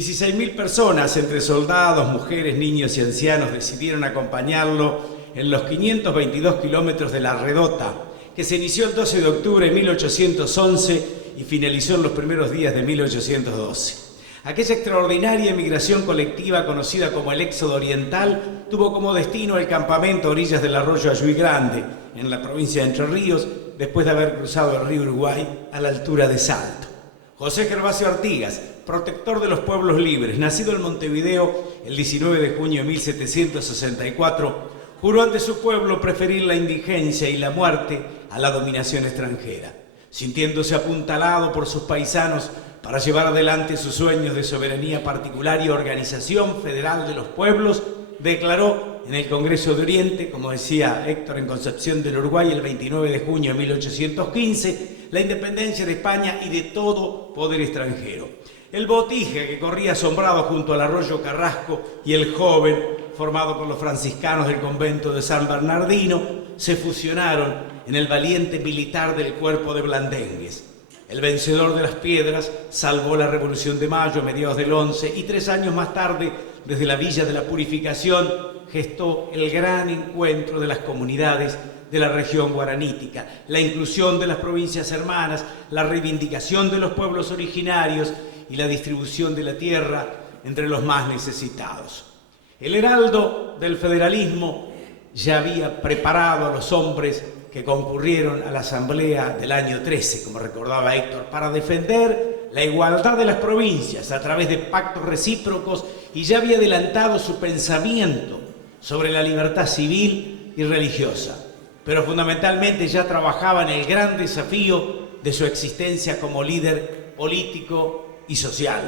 16.000 personas, entre soldados, mujeres, niños y ancianos, decidieron acompañarlo en los 522 kilómetros de la Redota, que se inició el 12 de octubre de 1811 y finalizó en los primeros días de 1812. Aquella extraordinaria emigración colectiva conocida como el Éxodo Oriental tuvo como destino el campamento a orillas del arroyo Ayuí Grande, en la provincia de Entre Ríos, después de haber cruzado el río Uruguay a la altura de Salto. José Gervasio Artigas, protector de los pueblos libres, nacido en Montevideo el 19 de junio de 1764, juró ante su pueblo preferir la indigencia y la muerte a la dominación extranjera. Sintiéndose apuntalado por sus paisanos para llevar adelante sus sueños de soberanía particular y organización federal de los pueblos, declaró en el Congreso de Oriente, como decía Héctor, en Concepción del Uruguay el 29 de junio de 1815, la independencia de España y de todo poder extranjero. El Botija, que corría asombrado junto al arroyo Carrasco, y el Joven, formado por los franciscanos del convento de San Bernardino, se fusionaron en el valiente militar del cuerpo de Blandengues. El vencedor de las Piedras salvó la Revolución de Mayo a mediados del 11 y 3 años más tarde, desde la Villa de la Purificación, gestó el gran encuentro de las comunidades de la región guaranítica, la inclusión de las provincias hermanas, la reivindicación de los pueblos originarios y la distribución de la tierra entre los más necesitados. El heraldo del federalismo ya había preparado a los hombres que concurrieron a la asamblea del año 13, como recordaba Héctor, para defender la igualdad de las provincias a través de pactos recíprocos, y ya había adelantado su pensamiento sobre la libertad civil y religiosa, pero fundamentalmente ya trabajaba en el gran desafío de su existencia como líder político y social.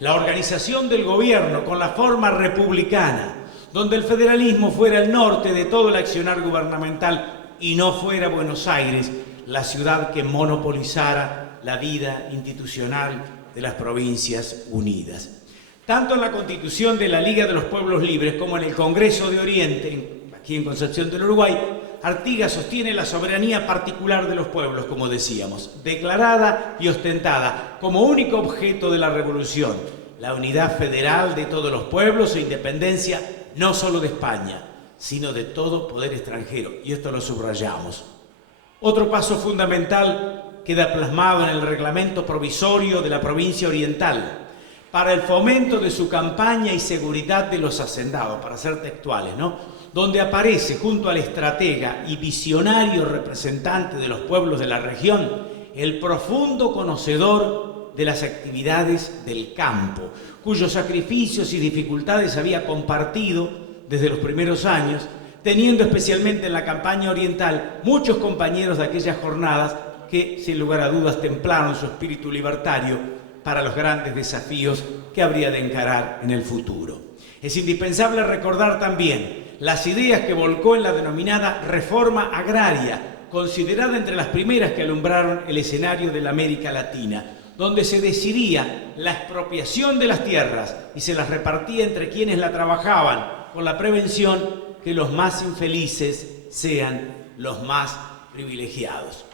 La organización del gobierno con la forma republicana, donde el federalismo fuera el norte de todo el accionar gubernamental y no fuera Buenos Aires la ciudad que monopolizara la vida institucional de las Provincias Unidas. Tanto en la Constitución de la Liga de los Pueblos Libres como en el Congreso de Oriente, aquí en Concepción del Uruguay, Artigas sostiene la soberanía particular de los pueblos, como decíamos, declarada y ostentada como único objeto de la revolución, la unidad federal de todos los pueblos e independencia no solo de España, sino de todo poder extranjero, y esto lo subrayamos. Otro paso fundamental queda plasmado en el reglamento provisorio de la provincia oriental para el fomento de su campaña y seguridad de los hacendados, para ser textuales, donde aparece junto al estratega y visionario representante de los pueblos de la región el profundo conocedor de las actividades del campo, cuyos sacrificios y dificultades había compartido desde los primeros años, teniendo especialmente en la campaña oriental muchos compañeros de aquellas jornadas que, sin lugar a dudas, templaron su espíritu libertario para los grandes desafíos que habría de encarar en el futuro. Es indispensable recordar también las ideas que volcó en la denominada reforma agraria, considerada entre las primeras que alumbraron el escenario de la América Latina, donde se decidía la expropiación de las tierras y se las repartía entre quienes la trabajaban, con la prevención que los más infelices sean los más privilegiados.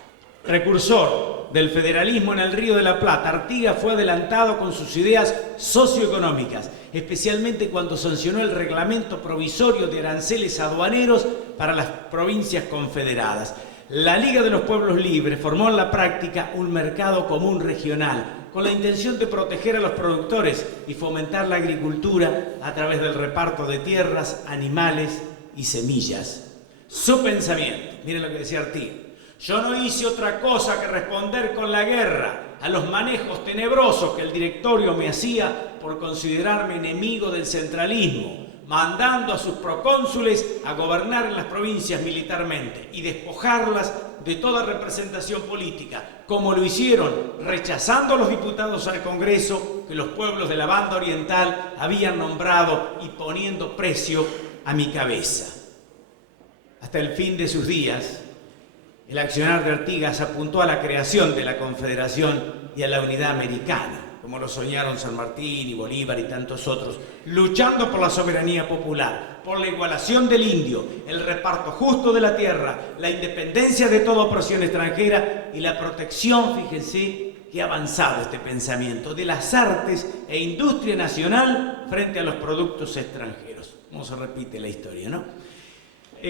Precursor del federalismo en el Río de la Plata, Artigas fue adelantado con sus ideas socioeconómicas, especialmente cuando sancionó el reglamento provisorio de aranceles aduaneros para las provincias confederadas. La Liga de los Pueblos Libres formó en la práctica un mercado común regional, con la intención de proteger a los productores y fomentar la agricultura a través del reparto de tierras, animales y semillas. Su pensamiento, miren lo que decía Artigas: yo no hice otra cosa que responder con la guerra a los manejos tenebrosos que el directorio me hacía por considerarme enemigo del centralismo, mandando a sus procónsules a gobernar en las provincias militarmente y despojarlas de toda representación política, como lo hicieron rechazando a los diputados al Congreso que los pueblos de la banda oriental habían nombrado y poniendo precio a mi cabeza. Hasta el fin de sus días, el accionar de Artigas apuntó a la creación de la Confederación y a la unidad americana, como lo soñaron San Martín y Bolívar y tantos otros, luchando por la soberanía popular, por la igualación del indio, el reparto justo de la tierra, la independencia de toda opresión extranjera y la protección, fíjense, qué avanzado este pensamiento de las artes e industria nacional frente a los productos extranjeros. Como se repite la historia, ¿no?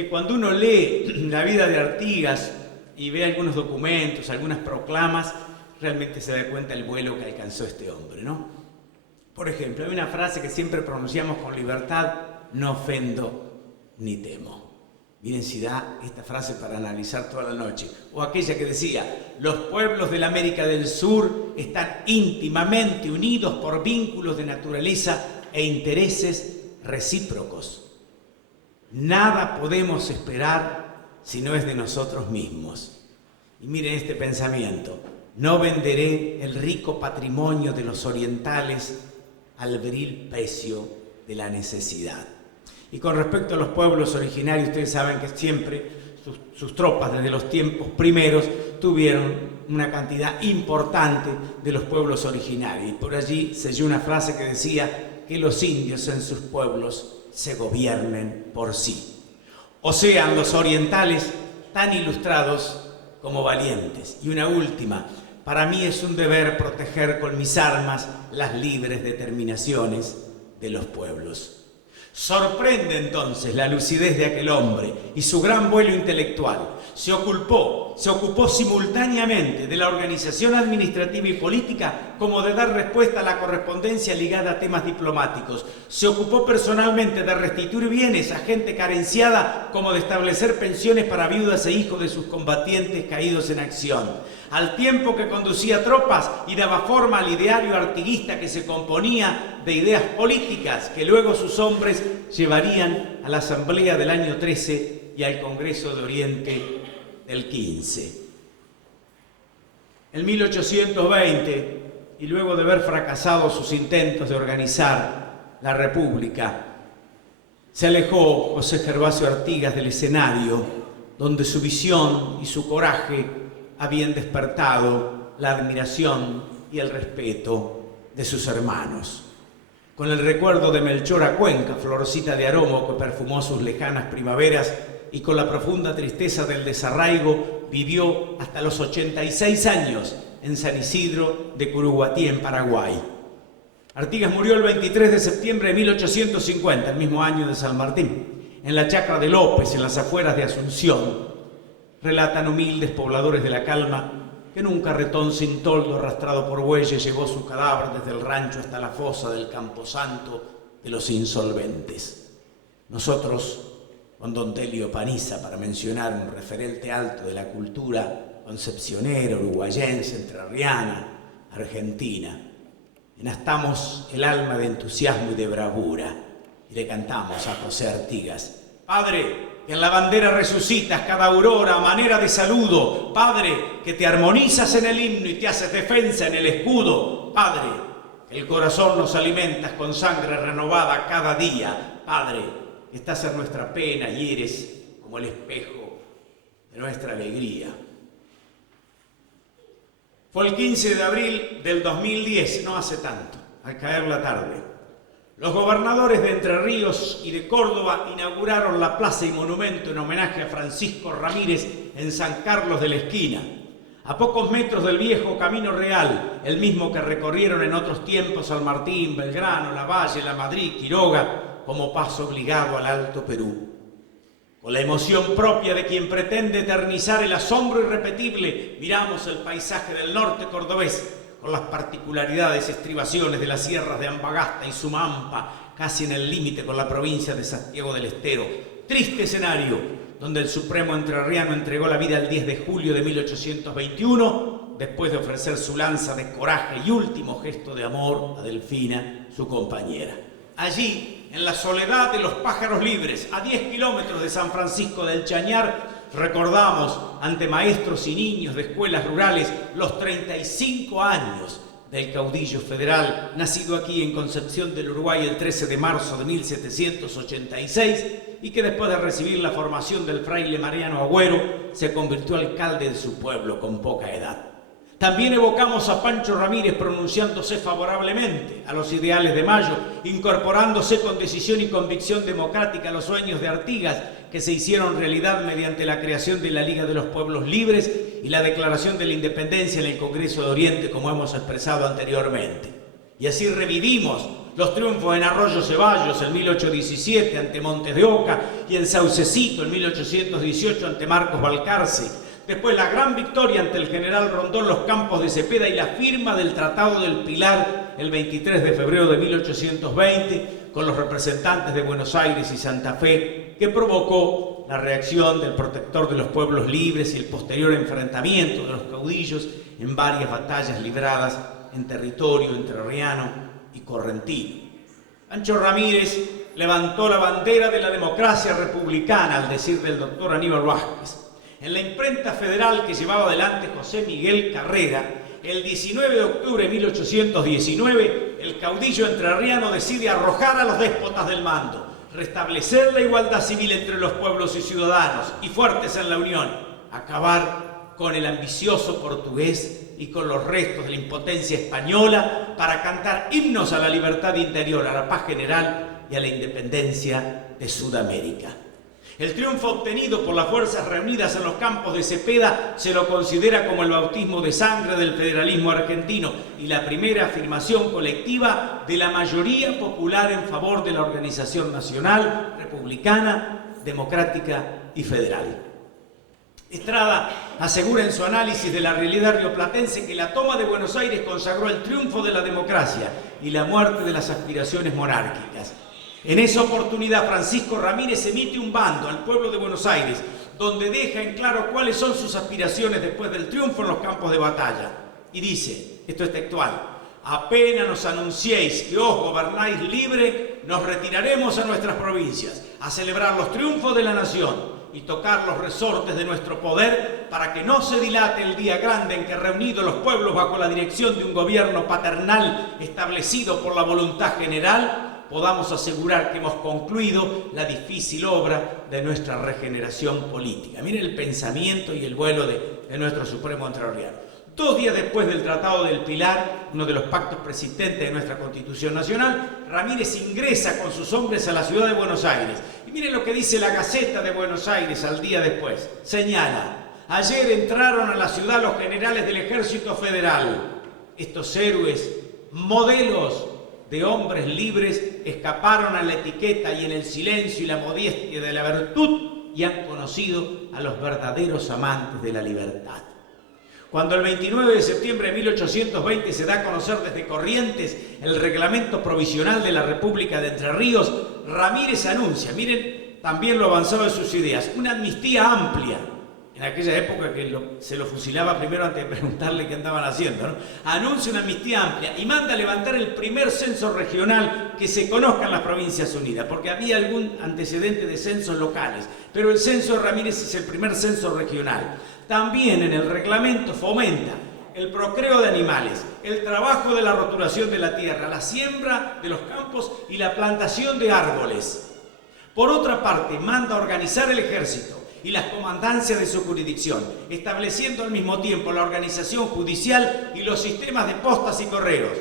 Cuando uno lee la vida de Artigas y ve algunos documentos, algunas proclamas, realmente se da cuenta del vuelo que alcanzó este hombre, ¿no? Por ejemplo, hay una frase que siempre pronunciamos con libertad: no ofendo ni temo. Miren si da esta frase para analizar toda la noche. O aquella que decía: los pueblos de la América del Sur están íntimamente unidos por vínculos de naturaleza e intereses recíprocos. Nada podemos esperar si no es de nosotros mismos. Y miren este pensamiento: no venderé el rico patrimonio de los orientales al viril precio de la necesidad. Y con respecto a los pueblos originarios, ustedes saben que siempre sus tropas desde los tiempos primeros tuvieron una cantidad importante de los pueblos originarios. Y por allí se oyó una frase que decía que los indios en sus pueblos se gobiernen por sí. O sean los orientales tan ilustrados como valientes. Y una última: para mí es un deber proteger con mis armas las libres determinaciones de los pueblos. Sorprende entonces la lucidez de aquel hombre y su gran vuelo intelectual. Se ocupó simultáneamente de la organización administrativa y política como de dar respuesta a la correspondencia ligada a temas diplomáticos. Se ocupó personalmente de restituir bienes a gente carenciada como de establecer pensiones para viudas e hijos de sus combatientes caídos en acción. Al tiempo que conducía tropas y daba forma al ideario artiguista que se componía de ideas políticas que luego sus hombres llevarían a la Asamblea del año 13 y al Congreso de Oriente del 15. En 1820, y luego de haber fracasado sus intentos de organizar la República, se alejó José Gervasio Artigas del escenario donde su visión y su coraje habían despertado la admiración y el respeto de sus hermanos. Con el recuerdo de Melchora Cuenca, florcita de aroma que perfumó sus lejanas primaveras, y con la profunda tristeza del desarraigo, vivió hasta los 86 años en San Isidro de Curuguatí, en Paraguay. Artigas murió el 23 de septiembre de 1850, el mismo año de San Martín, en la chacra de López, en las afueras de Asunción. Relatan humildes pobladores de La Calma que en un carretón sin toldo arrastrado por bueyes llevó su cadáver desde el rancho hasta la fosa del Camposanto de los insolventes. Nosotros, con don Delio Paniza, para mencionar un referente alto de la cultura concepcionera, uruguayense, entrerriana, argentina, enastamos el alma de entusiasmo y de bravura y le cantamos a José Artigas: Padre, que en la bandera resucitas cada aurora a manera de saludo. Padre, que te armonizas en el himno y te haces defensa en el escudo. Padre, que el corazón nos alimentas con sangre renovada cada día. Padre, que estás en nuestra pena y eres como el espejo de nuestra alegría. Fue el 15 de abril del 2010, no hace tanto, al caer la tarde. Los gobernadores de Entre Ríos y de Córdoba inauguraron la plaza y monumento en homenaje a Francisco Ramírez en San Carlos de la Esquina, a pocos metros del viejo Camino Real, el mismo que recorrieron en otros tiempos San Martín, Belgrano, Lavalle, La Madrid, Quiroga, como paso obligado al Alto Perú. Con la emoción propia de quien pretende eternizar el asombro irrepetible, miramos el paisaje del norte cordobés, con las particularidades estribaciones de las sierras de Ambagasta y Sumampa, casi en el límite con la provincia de Santiago del Estero. Triste escenario, donde el supremo entrerriano entregó la vida el 10 de julio de 1821, después de ofrecer su lanza de coraje y último gesto de amor a Delfina, su compañera. Allí, en la soledad de los pájaros libres, a 10 kilómetros de San Francisco del Chañar, recordamos ante maestros y niños de escuelas rurales los 35 años del caudillo federal, nacido aquí en Concepción del Uruguay el 13 de marzo de 1786 y que después de recibir la formación del fraile Mariano Agüero se convirtió alcalde de su pueblo con poca edad. También evocamos a Pancho Ramírez pronunciándose favorablemente a los ideales de Mayo, incorporándose con decisión y convicción democrática a los sueños de Artigas, que se hicieron realidad mediante la creación de la Liga de los Pueblos Libres y la declaración de la independencia en el Congreso de Oriente, como hemos expresado anteriormente. Y así revivimos los triunfos en Arroyo Ceballos en 1817 ante Montes de Oca y en Saucecito en 1818 ante Marcos Balcarce. Después la gran victoria ante el general Rondón, los campos de Cepeda y la firma del Tratado del Pilar el 23 de febrero de 1820 con los representantes de Buenos Aires y Santa Fe, que provocó la reacción del protector de los pueblos libres y el posterior enfrentamiento de los caudillos en varias batallas libradas en territorio entrerriano y correntino. Pancho Ramírez levantó la bandera de la democracia republicana, al decir del doctor Aníbal Vázquez. En la imprenta federal que llevaba adelante José Miguel Carrera, el 19 de octubre de 1819, el caudillo entrerriano decide arrojar a los déspotas del mando, restablecer la igualdad civil entre los pueblos y ciudadanos, y fuertes en la unión, acabar con el ambicioso portugués y con los restos de la impotencia española para cantar himnos a la libertad interior, a la paz general y a la independencia de Sudamérica. El triunfo obtenido por las fuerzas reunidas en los campos de Cepeda se lo considera como el bautismo de sangre del federalismo argentino y la primera afirmación colectiva de la mayoría popular en favor de la organización nacional, republicana, democrática y federal. Estrada asegura en su análisis de la realidad rioplatense que la toma de Buenos Aires consagró el triunfo de la democracia y la muerte de las aspiraciones monárquicas. En esa oportunidad, Francisco Ramírez emite un bando al pueblo de Buenos Aires, donde deja en claro cuáles son sus aspiraciones después del triunfo en los campos de batalla. Y dice, esto es textual: apenas nos anunciéis que os gobernáis libre, nos retiraremos a nuestras provincias, a celebrar los triunfos de la nación y tocar los resortes de nuestro poder para que no se dilate el día grande en que, reunidos los pueblos bajo la dirección de un gobierno paternal establecido por la voluntad general, podamos asegurar que hemos concluido la difícil obra de nuestra regeneración política. Miren el pensamiento y el vuelo de nuestro Supremo Entrerriano. 2 días después del Tratado del Pilar, uno de los pactos persistentes de nuestra Constitución Nacional, Ramírez ingresa con sus hombres a la ciudad de Buenos Aires. Y miren lo que dice la Gaceta de Buenos Aires al día después. Señala: ayer entraron a la ciudad los generales del Ejército Federal. Estos héroes, modelos de hombres libres, escaparon a la etiqueta y en el silencio y la modestia de la virtud y han conocido a los verdaderos amantes de la libertad. Cuando el 29 de septiembre de 1820 se da a conocer desde Corrientes el reglamento provisional de la República de Entre Ríos, Ramírez anuncia, miren también lo avanzado de sus ideas, una amnistía amplia. En aquella época que se lo fusilaba primero antes de preguntarle qué andaban haciendo, ¿no? Anuncia una amnistía amplia y manda a levantar el primer censo regional que se conozca en las Provincias Unidas, porque había algún antecedente de censos locales, pero el censo de Ramírez es el primer censo regional. También en el reglamento fomenta el procreo de animales, el trabajo de la roturación de la tierra, la siembra de los campos y la plantación de árboles. Por otra parte, manda a organizar el ejército y las comandancias de su jurisdicción, estableciendo al mismo tiempo la organización judicial y los sistemas de postas y correos.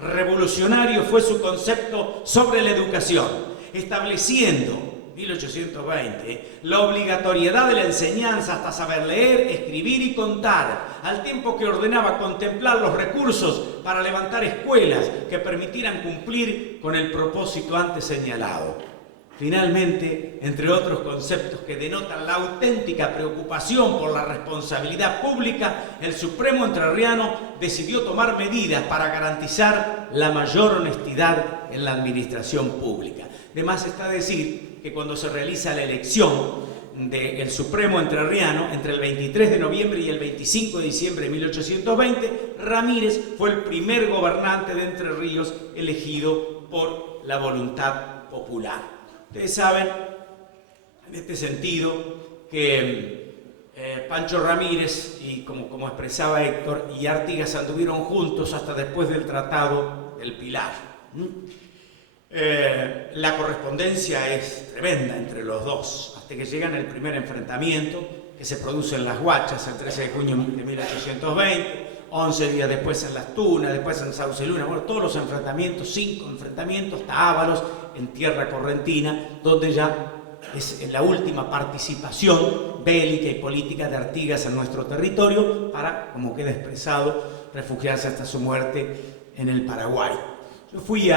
Revolucionario fue su concepto sobre la educación, estableciendo, 1820, la obligatoriedad de la enseñanza hasta saber leer, escribir y contar, al tiempo que ordenaba contemplar los recursos para levantar escuelas que permitieran cumplir con el propósito antes señalado. Finalmente, entre otros conceptos que denotan la auténtica preocupación por la responsabilidad pública, el Supremo Entrerriano decidió tomar medidas para garantizar la mayor honestidad en la administración pública. De más está decir que cuando se realiza la elección del Supremo Entrerriano, entre el 23 de noviembre y el 25 de diciembre de 1820, Ramírez fue el primer gobernante de Entre Ríos elegido por la voluntad popular. Ustedes saben, en este sentido, que Pancho Ramírez, y como expresaba Héctor, y Artigas anduvieron juntos hasta después del Tratado del Pilar. La correspondencia es tremenda entre los dos, hasta que llegan al primer enfrentamiento, que se produce en Las Guachas el 13 de junio de 1820, 11 días después en Las Tunas, después en Sauceluna, bueno, todos los enfrentamientos, 5 enfrentamientos, hasta Ábalos, en tierra correntina, donde ya es la última participación bélica y política de Artigas en nuestro territorio para, como queda expresado, refugiarse hasta su muerte en el Paraguay. Yo fui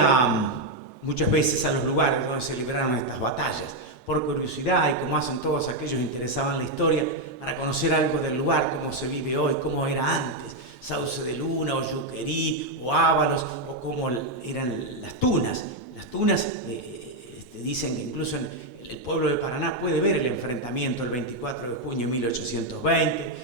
muchas veces a los lugares donde se libraron estas batallas, por curiosidad y como hacen todos aquellos interesados en la historia, para conocer algo del lugar, cómo se vive hoy, cómo era antes, Sauce de Luna, o Yuquerí, o Ábalos, o cómo eran las tunas. Las tunas dicen que incluso en el pueblo de Paraná puede ver el enfrentamiento el 24 de junio de 1820,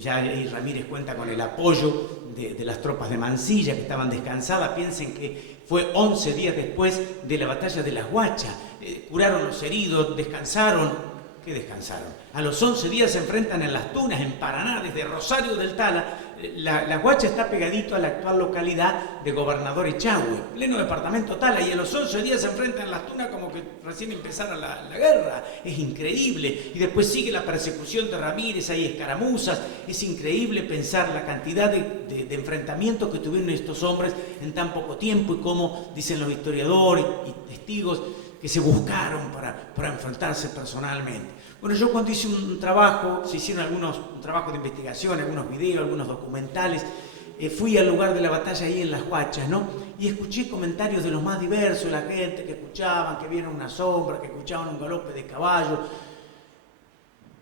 ya ahí Ramírez cuenta con el apoyo de las tropas de Mansilla que estaban descansadas. Piensen que fue 11 días después de la batalla de Las Huachas, curaron los heridos, descansaron. ¿Qué descansaron? A los 11 días se enfrentan en Las Tunas, en Paraná, desde Rosario del Tala. La Huacha está pegadito a la actual localidad de Gobernador Echagüe, pleno departamento Tala, y a los 11 días se enfrentan en Las Tunas como que recién empezara la guerra. Es increíble. Y después sigue la persecución de Ramírez, hay escaramuzas. Es increíble pensar la cantidad de enfrentamientos que tuvieron estos hombres en tan poco tiempo y cómo dicen los historiadores y testigos que se buscaron para enfrentarse personalmente. Bueno, yo cuando hice un trabajo, se hicieron un trabajo de investigación, algunos videos, algunos documentales, fui al lugar de la batalla ahí en Las Huachas, ¿no? Y escuché comentarios de los más diversos, la gente que escuchaban, que vieron una sombra, que escuchaban un galope de caballo.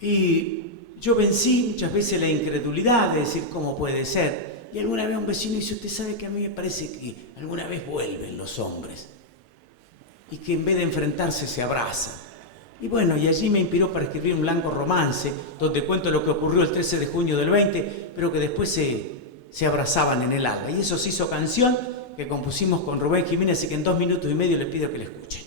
Y yo vencí muchas veces la incredulidad de decir cómo puede ser. Y alguna vez un vecino dice, usted sabe que a mí me parece que alguna vez vuelven los hombres y que en vez de enfrentarse se abrazan. Y bueno, y allí me inspiró para escribir un largo romance donde cuento lo que ocurrió el 13 de junio del 20, pero que después se abrazaban en el alba. Y eso se hizo canción que compusimos con Rubén Jiménez, así que en 2 minutos y medio les pido que la escuchen.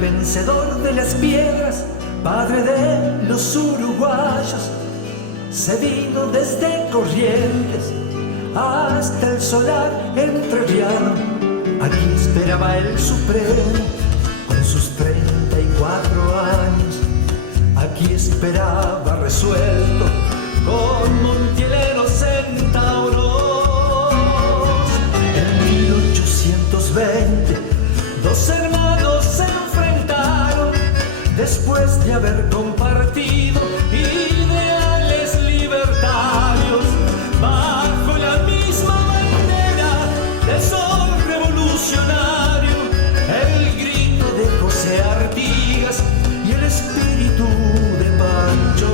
Vencedor de las piedras, padre de los uruguayos, se vino desde Corrientes hasta el solar entrerriano. Aquí esperaba el Supremo con sus 34 años. Aquí esperaba resuelto con Montieleros centauros. En 1820, dos hermanos se enfrentaron después de haber compartido ideales libertarios bajo la misma bandera del sol revolucionario. El grito de José Artigas y el espíritu de Pancho.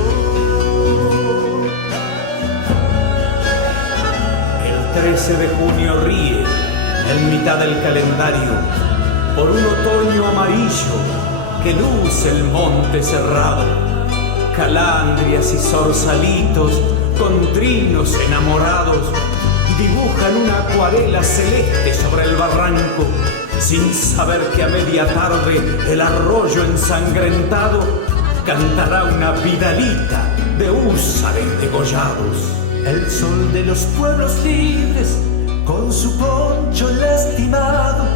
El 13 de junio ríe en mitad del calendario por un otoño amarillo que luce el monte cerrado. Calandrias y zorzalitos con trinos enamorados dibujan una acuarela celeste sobre el barranco, sin saber que a media tarde el arroyo ensangrentado cantará una vidalita de húsares degollados. El sol de los pueblos libres, con su poncho lastimado,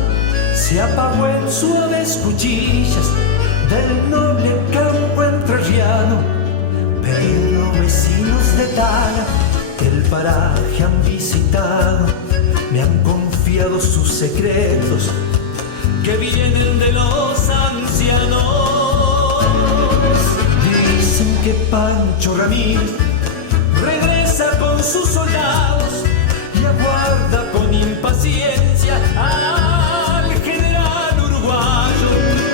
se apagó en suaves cuchillas del noble campo entrerriano. Pero vecinos de Tala, que el paraje han visitado, me han confiado sus secretos que vienen de los ancianos. Dicen que Pancho Ramírez regresa con sus soldados y aguarda con impaciencia al general uruguayo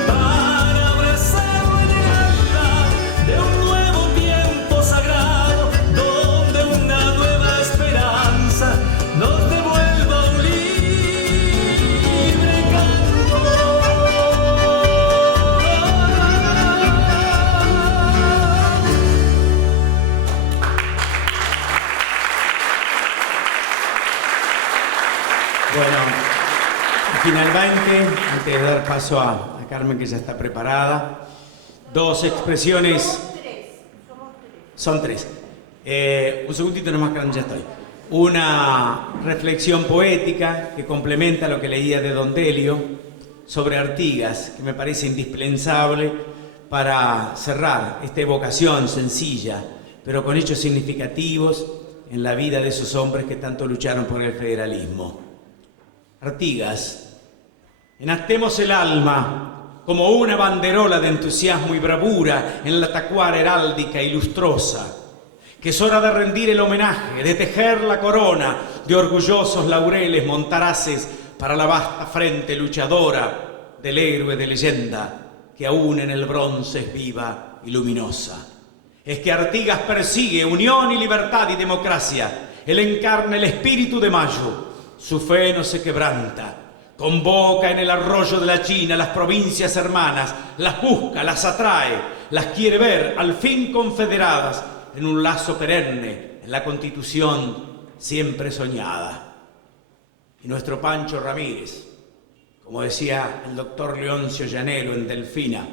para abrazarlo en el alma de un nuevo tiempo sagrado, donde una nueva esperanza nos devuelva un libre canto. Bueno, finalmente, antes de dar paso a Carmen, que ya está preparada, dos expresiones. Son tres. Un segundito nomás, que ya estoy. Una reflexión poética que complementa lo que leía de Don Delio sobre Artigas, que me parece indispensable para cerrar esta evocación sencilla, pero con hechos significativos en la vida de esos hombres que tanto lucharon por el federalismo. Artigas: enactemos el alma como una banderola de entusiasmo y bravura en la tacuara heráldica y lustrosa, que es hora de rendir el homenaje, de tejer la corona de orgullosos laureles montaraces para la vasta frente luchadora del héroe de leyenda que aún en el bronce es viva y luminosa. Es que Artigas persigue unión y libertad y democracia. Él encarna el espíritu de Mayo. Su fe no se quebranta. Convoca en el arroyo de la China las provincias hermanas, las busca, las atrae, las quiere ver al fin confederadas en un lazo perenne, en la Constitución siempre soñada. Y nuestro Pancho Ramírez, como decía el doctor Leoncio Llanero en Delfina,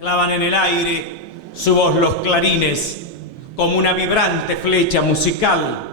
clavan en el aire su voz los clarines como una vibrante flecha musical.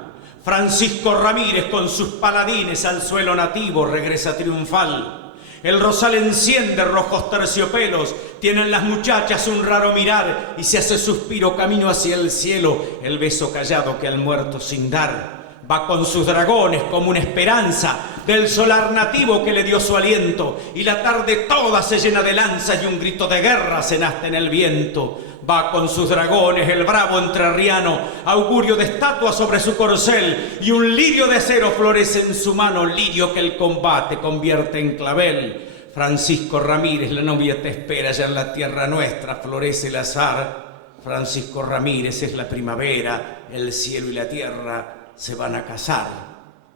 Francisco Ramírez con sus paladines al suelo nativo regresa triunfal. El rosal enciende rojos terciopelos, tienen las muchachas un raro mirar y se hace suspiro camino hacia el cielo, el beso callado que al muerto sin dar va con sus dragones como una esperanza del solar nativo que le dio su aliento, y la tarde toda se llena de lanzas y un grito de guerra se nace en el viento. Va con sus dragones el bravo entrerriano, augurio de estatua sobre su corcel, y un lirio de acero florece en su mano, lirio que el combate convierte en clavel. Francisco Ramírez, la novia te espera, ya en la tierra nuestra florece el azar. Francisco Ramírez es la primavera, el cielo y la tierra se van a casar.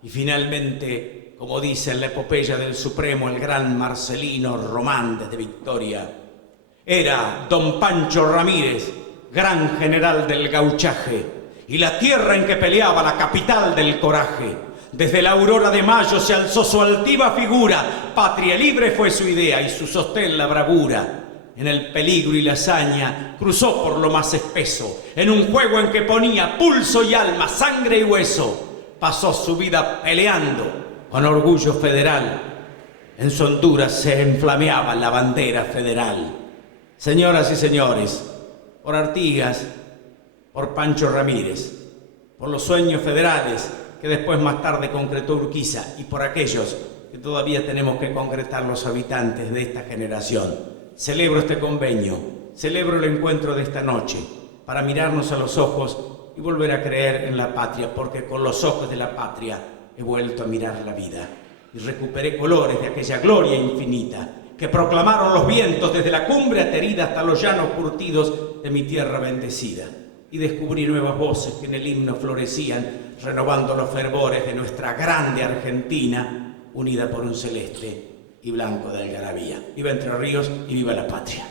Y finalmente, como dice en la epopeya del Supremo el gran Marcelino Román desde Victoria, era don Pancho Ramírez, gran general del gauchaje, y la tierra en que peleaba la capital del coraje. Desde la aurora de mayo se alzó su altiva figura, patria libre fue su idea y su sostén la bravura. En el peligro y la hazaña cruzó por lo más espeso, en un juego en que ponía pulso y alma, sangre y hueso. Pasó su vida peleando con orgullo federal. En su Honduras se enflameaba la bandera federal. Señoras y señores, por Artigas, por Pancho Ramírez, por los sueños federales que después más tarde concretó Urquiza, y por aquellos que todavía tenemos que concretar los habitantes de esta generación, celebro este convenio, celebro el encuentro de esta noche para mirarnos a los ojos y volver a creer en la patria, porque con los ojos de la patria he vuelto a mirar la vida y recuperé colores de aquella gloria infinita que proclamaron los vientos desde la cumbre aterida hasta los llanos curtidos de mi tierra bendecida, y descubrí nuevas voces que en el himno florecían, renovando los fervores de nuestra grande Argentina, unida por un celeste y blanco de algarabía. Viva Entre Ríos y viva la patria.